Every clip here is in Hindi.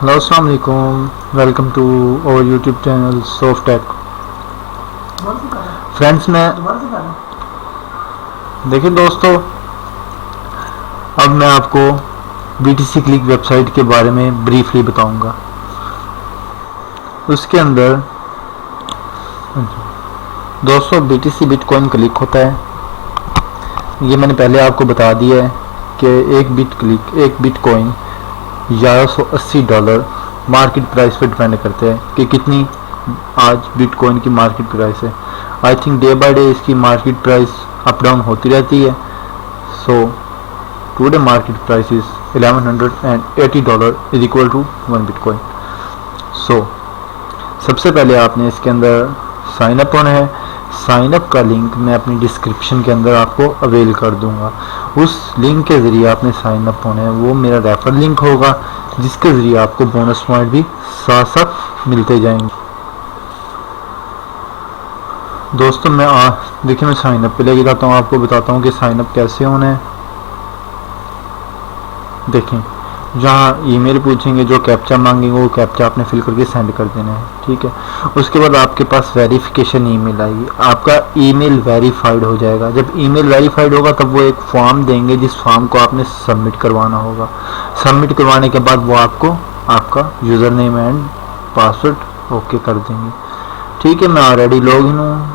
हेलो अस्सलाम वालेकुम, welcome to our YouTube channel soft tech. Friends, मैं देखिए दोस्तों, अब मैं आपको BTC क्लिक वेबसाइट के बारे में ब्रीफली बताऊंगा। उसके अंदर दोस्तों BTC बिटकॉइन क्लिक होता है। ये मैंने पहले आपको बता दिया है कि एक बिटकॉइन $1180 मार्केट प्राइस पर डिपेंड करते हैं कि कितनी आज बिटकॉइन की मार्केट प्राइस है। I think day by day इसकी मार्केट प्राइस अप डाउन होती रहती है। So today market price is $1180 is equal to 1 bitcoin. सो सबसे पहले आपने इसके अंदर साइन अप होना है। साइन अप का लिंक मैं अपनी डिस्क्रिप्शन के अंदर आपको अवेल कर दूंगा। उस लिंक के ज़रिए आपने साइन अप होना है। वो मेरा रेफर लिंक होगा जिसके ज़रिए आपको बोनस पॉइंट भी साथ साथ मिलते जाएंगे। दोस्तों देखिए, मैं साइन अप पे लेके जाता हूँ, आपको बताता हूँ कि साइन अप कैसे होना है। देखें, जहाँ ईमेल पूछेंगे, जो कैप्चा मांगेंगे वो कैप्चा आपने फिल करके सेंड कर देना है, ठीक है। उसके बाद आपके पास वेरिफिकेशन ईमेल आएगी, आपका ईमेल वेरीफाइड हो जाएगा। जब ईमेल वेरीफाइड होगा तब वो एक फॉर्म देंगे, जिस फॉर्म को आपने सबमिट करवाना होगा। सबमिट करवाने के बाद वो आपको आपका user name and password okay कर देंगे, ठीक है। मैं ऑलरेडी लॉग इन हूँ,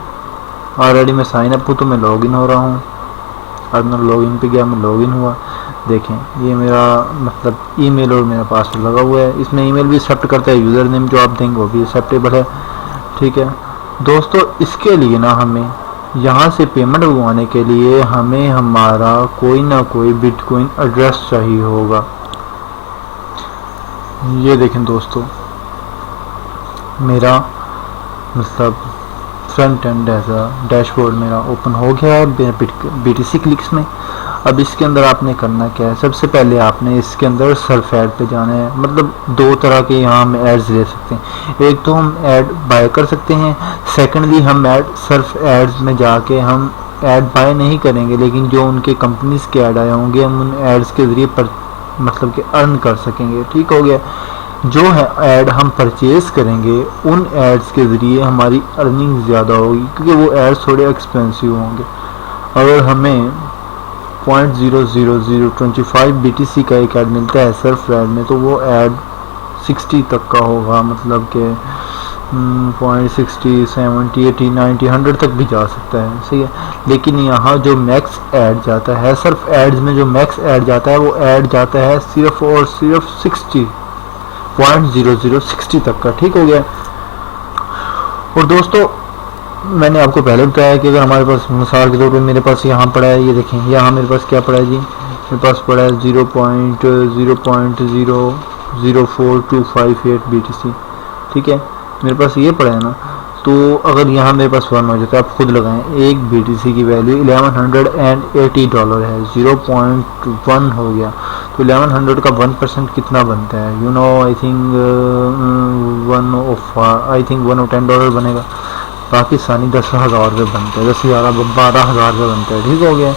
ऑलरेडी मैं साइन अप हूँ, तो मैं लॉग इन हो रहा हूँ। अब मैं लॉग इन पे गया, मैं लॉग इन हुआ। देखें, ये मेरा मतलब ईमेल और मेरा पासवर्ड लगा हुआ है। इसमें ईमेल भी एक्सेप्ट करता है, यूज़र नेम जो आप देंगे वो भी एक्सेप्टेबल है, ठीक है। दोस्तों, इसके लिए ना हमें यहाँ से पेमेंट मंगवाने के लिए हमें हमारा कोई ना कोई बिटकॉइन एड्रेस चाहिए होगा। ये देखें दोस्तों, मेरा मतलब फ्रंट एंड ऐसा डैशबोर्ड मेरा ओपन हो गया है BTC क्लिक्स में। अब इसके अंदर आपने करना क्या है, सबसे पहले आपने इसके अंदर सर्फ ऐड पे जाना है। मतलब दो तरह के यहाँ हम एड्स ले सकते हैं। एक तो हम ऐड बाय कर सकते हैं, सेकेंडली हम ऐड सर्फ एड्स में जाके हम ऐड बाय नहीं करेंगे, लेकिन जो उनके कंपनीज के ऐड आए होंगे हम उन एड्स के ज़रिए मतलब कि अर्न कर सकेंगे, ठीक हो गया। जो है ऐड हम परचेज़ करेंगे, उन एड्स के ज़रिए हमारी अर्निंग ज़्यादा होगी, क्योंकि वो एड्स थोड़े एक्सपेंसिव होंगे। अगर हमें 0.00025 BTC का एक ऐड मिलता है सर्फ ऐड में, तो वो ऐड 60 तक का होगा, मतलब कि 0.60, 70, 80, 90, 100 तक भी जा सकता है, सही है। लेकिन यहाँ जो मैक्स ऐड जाता है सर्फ एड्स में, जो मैक्स ऐड जाता है वो ऐड जाता है सिर्फ और सिर्फ 60.0060 तक का, ठीक हो गया। और दोस्तों, मैंने आपको पहले बताया कि अगर हमारे पास मिसाल के तौर पर मेरे पास यहाँ पड़ा है, ये देखें यहाँ मेरे पास क्या पड़ा है जी, मेरे पास पड़ा है 0.004258 BTC, ठीक है। मेरे पास ये पड़ा है ना, तो अगर यहाँ मेरे पास 1 हो जाता है, आप खुद लगाएं, एक BTC की वैल्यू $1180 है, 0.1 हो गया, तो 1100 का 1% कितना बनता है, यू नो, आई थिंक $110 बनेगा। पाकिस्तानी 10,000 रुपये बनता है, 10,000 12,000 रुपये बनता है, ठीक हो गया।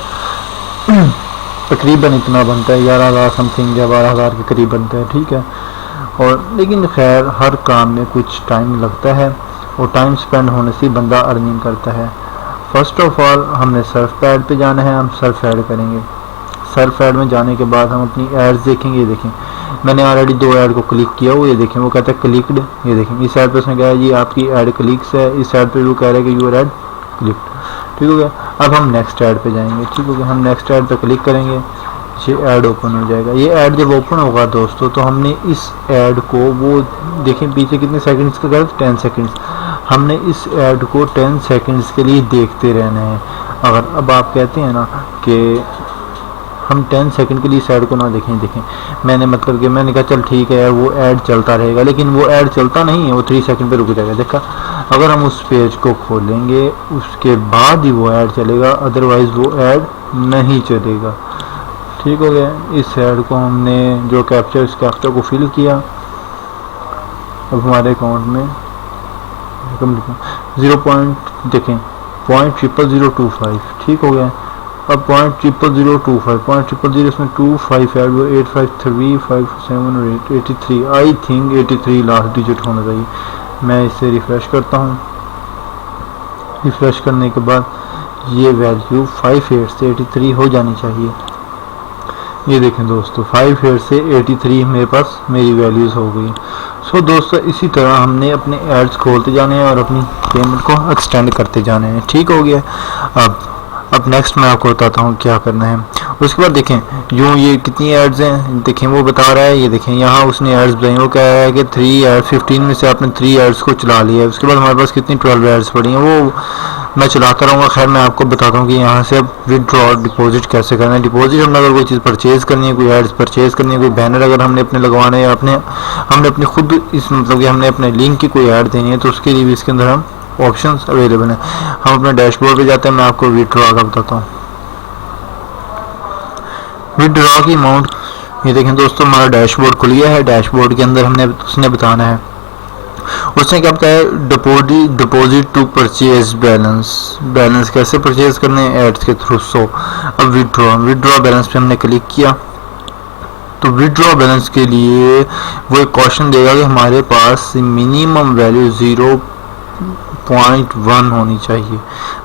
तकरीबन इतना बनता है, 11,000 समथिंग या 12,000 के करीब बनता है, ठीक है। और लेकिन खैर, हर काम में कुछ टाइम लगता है और टाइम स्पेंड होने से बंदा अर्निंग करता है। फर्स्ट ऑफ ऑल हमने सर्फ ऐड पे जाना है, हम सर्फ ऐड करेंगे। सर्फ ऐड में जाने के बाद हम अपनी एड्स देखेंगे। ये देखें, मैंने ऑलरेडी 2 ऐड को क्लिक किया हुआ, ये देखें वो कहता है क्लिक्ड। ये देखें इस ऐड पे उसने कहा है जी आपकी ऐड क्लिक्स है, इस ऐड पे वो कह रहा है कि यूर ऐड क्लिक्ड, ठीक हो गया। अब हम नेक्स्ट ऐड पे जाएंगे, ठीक हो गया। हम नेक्स्ट ऐड पे क्लिक करेंगे, ये ऐड ओपन हो जाएगा। ये ऐड जब ओपन होगा दोस्तों, तो हमने इस ऐड को, वो देखें पीछे कितने सेकंड्स का, 10 सेकंड्स, हमने इस ऐड को 10 सेकंड्स के लिए देखते रहना है। अगर अब आप कहते हैं ना कि हम 10 सेकंड के लिए इस ऐड को ना देखें, मैंने मतलब कि मैंने कहा चल ठीक है वो ऐड चलता रहेगा, लेकिन वो ऐड चलता नहीं है, वो 3 सेकंड पे रुक जाएगा। देखा, अगर हम उस पेज को खोलेंगे उसके बाद ही वो ऐड चलेगा, अदरवाइज वो ऐड नहीं चलेगा, ठीक हो गया। इस ऐड को हमने जो कैप्चर, इस कैप्चर को फिल किया। अब हमारे अकाउंट में 0 पॉइंट देखें 0.00025, ठीक हो गया। अब 0.00025 0.000 इसमें 25 ऐड हुआ 85357 और 83 आई थिंक 83 लास्ट डिजिट होना चाहिए। मैं इसे रिफ्रेश करता हूँ। रिफ्रेश करने के बाद ये वैल्यू 58 से 83 हो जानी चाहिए। ये देखें दोस्तों 58 से 83 मेरे पास मेरी वैल्यूज़ हो गई। सो दोस्तों इसी तरह हमने अपने एड्स खोलते जाने हैं और अपनी पेमेंट को एक्सटेंड करते जाने हैं। ठीक हो गया। अब नेक्स्ट मैं आपको बताता हूँ क्या करना है। उसके बाद देखें जो ये कितनी एड्स हैं देखें वो बता रहा है। ये देखें यहाँ उसने एड्स बताई, वो कह रहा है कि 3 एड 15 में से आपने 3 एड्स को चला लिया है। उसके बाद हमारे पास कितनी 12 एड्स पड़ी हैं वो मैं चलाता रहूँगा। खैर मैं आपको बताता हूँ कि यहाँ से अब विदड्रॉ डिपॉजिट कैसे करना है। डिपॉजिट हमने अगर कोई चीज़ परचेज़ करनी है, कोई एड्स परचेज़ करनी है, कोई बैनर अगर हमने अपने लगवाना है या हमने अपनी खुद इस मतलब कि हमने अपने लिंक की कोई ऐड देनी है तो उसके लिए भी इसके अंदर हम ऑप्शंस अवेलेबल हैं। हम अपने डैशबोर्ड पे जाते हैं। मैं आपको विदड्रॉ का बताता हूँ। विदड्रॉ की अमाउंट ये देखें दोस्तों हमारा डैशबोर्ड खुल गया है। डैशबोर्ड के अंदर उसने बताना है, उसने क्या बताया डिपॉजिट टू परचेज बैलेंस कैसे परचेज करने हैं एड्स के थ्रू। सो अब विदड्रॉ बैलेंस पे हमने क्लिक किया तो विदड्रॉ बैलेंस के लिए वो एक क्वेश्चन देगा कि हमारे पास मिनिमम वैल्यू 0.1 होनी चाहिए,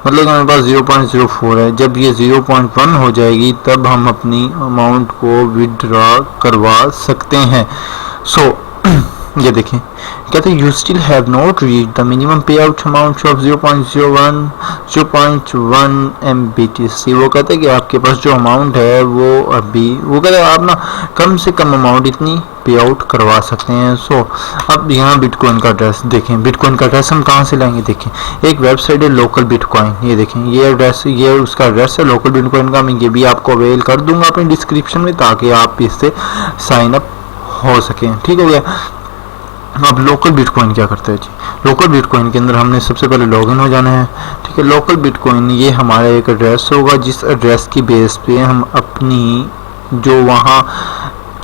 मतलब हमारे पास 0.04 है। जब ये 0.1 हो जाएगी तब हम अपनी अमाउंट को विदड्रॉ करवा सकते हैं। सो ये देखें कहते हैं you still have not reach the minimum पे आउट अमाउंट ऑफ 0.1 MBTC। वो कहते हैं कि आपके पास जो अमाउंट है वो कहते हैं आप ना कम से कम अमाउंट इतनी पे आउट करवा सकते हैं। सो अब यहाँ बिटकॉइन का एड्रेस देखें। बिटकॉइन का एड्रेस हम कहाँ से लाएंगे देखें। एक वेबसाइट है लोकल बिटकॉइन। ये देखें ये एड्रेस ये उसका एड्रेस है लोकल बिटकॉइन का। मैं ये भी आपको अवेल कर दूंगा अपनी डिस्क्रिप्शन में ताकि आप इससे साइन अप हो सकें। ठीक हो गया। अब लोकल बिटकॉइन क्या करता है जी। लोकल बिटकॉइन के अंदर हमने सबसे पहले लॉगिन हो जाना है। ठीक है। लोकल बिटकॉइन ये हमारा एक एड्रेस होगा जिस एड्रेस की बेस पे हम अपनी जो वहाँ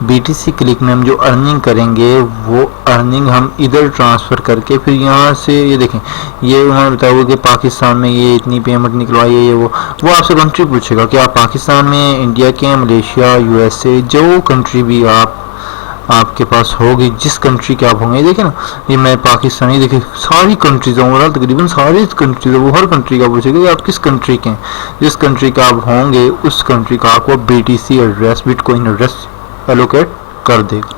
BTC क्लिक में हम जो अर्निंग करेंगे वो अर्निंग हम इधर ट्रांसफ़र करके फिर यहाँ से ये देखें ये उन्होंने बताया हुआ कि पाकिस्तान में ये इतनी पेमेंट निकलवाई है। ये वो आपसे कंट्री पूछेगा कि आप पाकिस्तान में, इंडिया के, मलेशिया, USA जो कंट्री भी आपके पास होगी, जिस कंट्री के आप होंगे। देखें ना ये मैं पाकिस्तानी देखें सारी कंट्रीज ओवरऑल तकरीबन सारी कंट्रीज वो हर कंट्री का पूछेगा कि आप किस कंट्री के हैं। जिस कंट्री का आप होंगे उस कंट्री का आपको BTC address bitcoin address allocate कर देगा।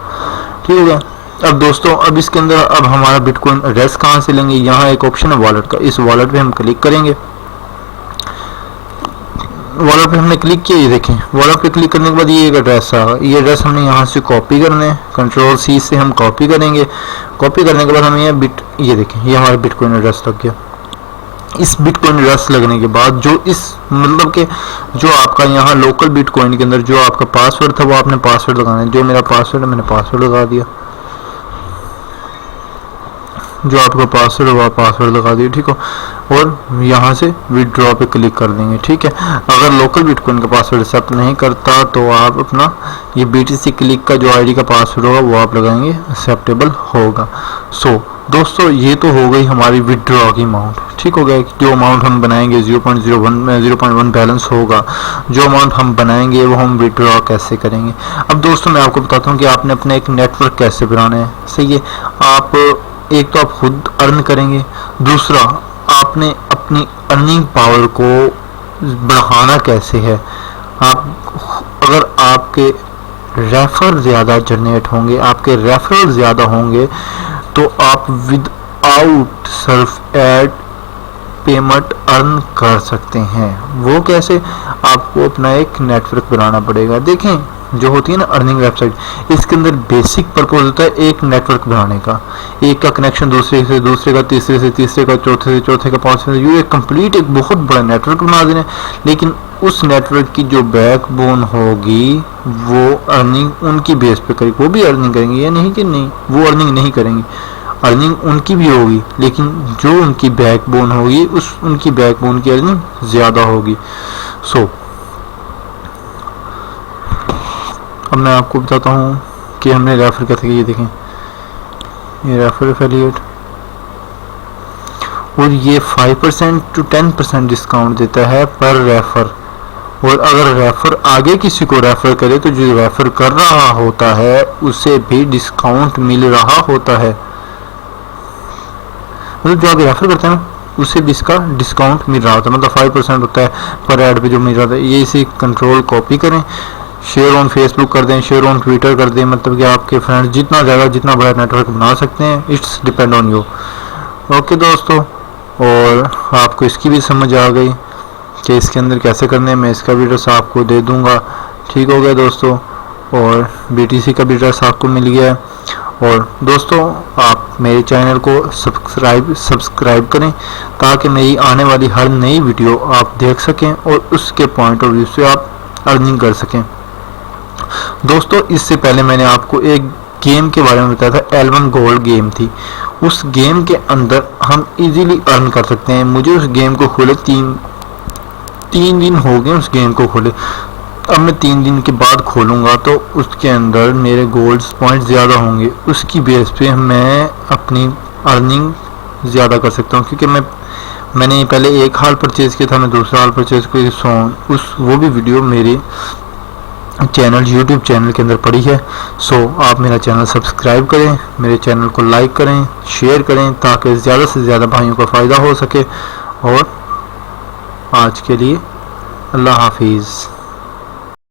ठीक हो गया। अब दोस्तों अब इसके अंदर अब हमारा बिटकॉइन एड्रेस कहाँ से लेंगे। यहाँ एक ऑप्शन है वॉलेट का। इस वॉलेट पे हम क्लिक करेंगे। वॉलेट पे हमने क्लिक किया। ये देखें वॉलेट पे क्लिक करने के बाद ये एक एड्रेस आ, ये एड्रेस हमने यहाँ से कॉपी करना है। Ctrl+C से हम कॉपी करेंगे। कॉपी करने के बाद हमें ये देखें ये हमारा बिटकॉइन एड्रेस लग गया। इस बिटकॉइन एड्रेस लगने के बाद जो इस मतलब के जो आपका यहाँ लोकल बिटकॉइन के अंदर जो आपका पासवर्ड था वो आपने पासवर्ड लगाना है। जो मेरा पासवर्ड है मैंने पासवर्ड लगा दिया। जो आपका पासवर्ड है वो आप पासवर्ड लगा दिए। ठीक हो। और यहाँ से विदड्रॉ पे क्लिक कर देंगे। ठीक है। अगर लोकल बिटकॉइन का पासवर्ड एक्सेप्ट नहीं करता तो आप अपना ये BTC क्लिक का जो ID का पासवर्ड होगा वो आप लगाएंगे, एक्सेप्टेबल होगा। सो दोस्तों ये तो हो गई हमारी विदड्रॉ की अमाउंट। ठीक हो गया। जो अमाउंट हम बनाएंगे 0.1 बैलेंस होगा। जो अमाउंट हम बनाएंगे वो हम विदड्रॉ कैसे करेंगे। अब दोस्तों मैं आपको बताता हूँ कि आपने अपना एक नेटवर्क कैसे बनाना है। सही है। आप एक तो आप खुद अर्न करेंगे, दूसरा आपने अपनी अर्निंग पावर को बढ़ाना कैसे है। अगर आपके रेफर ज़्यादा जनरेट होंगे, आपके रेफरल ज़्यादा होंगे तो आप without self ad payment earn कर सकते हैं। वो कैसे, आपको अपना एक नेटवर्क बनाना पड़ेगा। देखें जो होती है ना अर्निंग वेबसाइट, इसके अंदर बेसिक पर्पज होता है एक नेटवर्क बनाने का। एक का कनेक्शन दूसरे से, दूसरे का तीसरे से, तीसरे का चौथे से, चौथे का पांचवे से, ये एक कंप्लीट एक बहुत बड़ा नेटवर्क बना देना। लेकिन उस नेटवर्क की जो बैकबोन होगी वो अर्निंग उनकी बेस पे करेगी। वो भी अर्निंग करेंगे, ये नहीं कि नहीं वो अर्निंग नहीं करेंगी, अर्निंग उनकी भी होगी, लेकिन जो उनकी बैकबोन होगी उनकी बैकबोन की अर्निंग ज़्यादा होगी। सो अब मैं आपको बताता हूँ कि हमने रेफर कैसे किया। ये देखें ये रेफर एफिलिएट और ये 5% to 10% डिस्काउंट देता है पर रेफर। और अगर रेफर आगे किसी को रेफर करे तो जो रेफर कर रहा होता है उसे भी डिस्काउंट मिल रहा होता है, मतलब जो आगे रेफर करता है ना उसे भी इसका डिस्काउंट मिल रहा होता है, मतलब 5% होता है पर ऐड पे जो मिल रहा है। ये इसी कंट्रोल कॉपी करें, शेयर ऑन फेसबुक कर दें, शेयर ऑन ट्विटर कर दें, मतलब कि आपके फ्रेंड्स जितना ज़्यादा जितना बड़ा नेटवर्क बना सकते हैं, it's depend on you. Okay दोस्तों, और आपको इसकी भी समझ आ गई कि इसके अंदर कैसे करने हैं, मैं इसका भी एड्रेस आपको दे दूंगा। ठीक हो गया दोस्तों, और BTC का भी एड्रेस आपको मिल गया है। और दोस्तों आप मेरे चैनल को सब्सक्राइब करें ताकि मेरी आने वाली हर नई वीडियो आप देख सकें और उसके पॉइंट ऑफ व्यू से आप अर्निंग कर सकें। दोस्तों इससे पहले मैंने आपको एक गेम के बारे में बताया था, L1 गोल्ड गेम थी। उस गेम के अंदर हम इजीली अर्न कर सकते हैं। मुझे उस गेम को खोले तीन दिन हो गए उस गेम को खोले, अब मैं 3 दिन के बाद खोलूँगा तो उसके अंदर मेरे गोल्ड पॉइंट ज़्यादा होंगे, उसकी बेस पे मैं अपनी अर्निंग ज़्यादा कर सकता हूँ। क्योंकि मैंने पहले एक हाल परचेज़ किया था, मैं दूसरा हाल परचेज़ किया, वो भी वीडियो मेरे चैनल यूट्यूब चैनल के अंदर पड़ी है। सो आप मेरा चैनल सब्सक्राइब करें, मेरे चैनल को लाइक करें, शेयर करें ताकि ज़्यादा से ज़्यादा भाइयों का फ़ायदा हो सके। और आज के लिए अल्लाह हाफिज़।